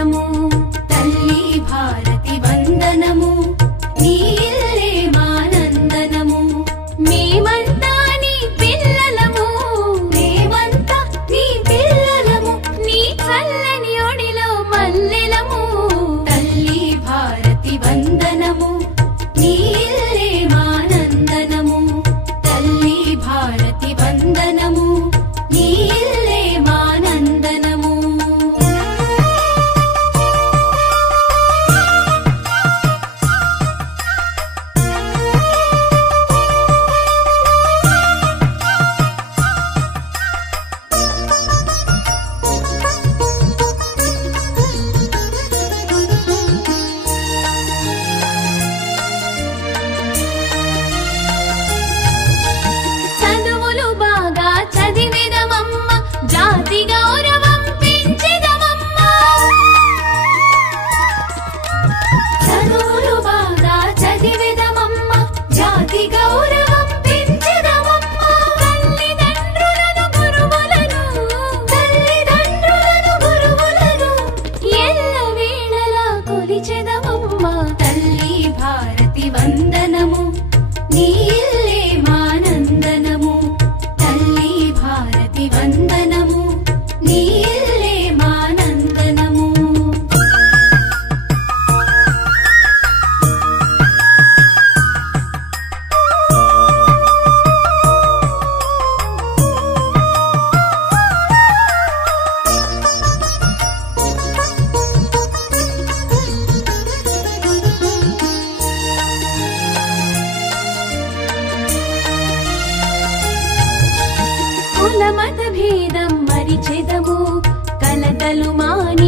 వందనము తల్లి భారతి వందనము నీ ఇల్లే మానందనము మేమంతా నీ పిల్లలము మేమంతా నీ పిల్లలము నీ చల్లని ఒడిలో మల్లెలము తల్లి భారతి వందనము నీ ఇల్లే మానందనము తల్లి భారతి వందనము నీ ఇల్లే మానందనము చదువులు బాగా చదివేదమమ్మ జాతి గౌరవం పెంచెదమమ్మ చదువులు బాగా చదివేదమమ్మ జాతి గౌరవం పెంచెదమమ్మ తల్లిదండ్రులను గురువులను ఎల్లవేళలా కొలిచెదమమ్మ తల్లి భారతి వందనము నీ ఇల్లే మానందనము తల్లి భారతి వందనము నీ ఇల్లే మానందనము కుల మత భేదం మరిచెదము కలతలు మాని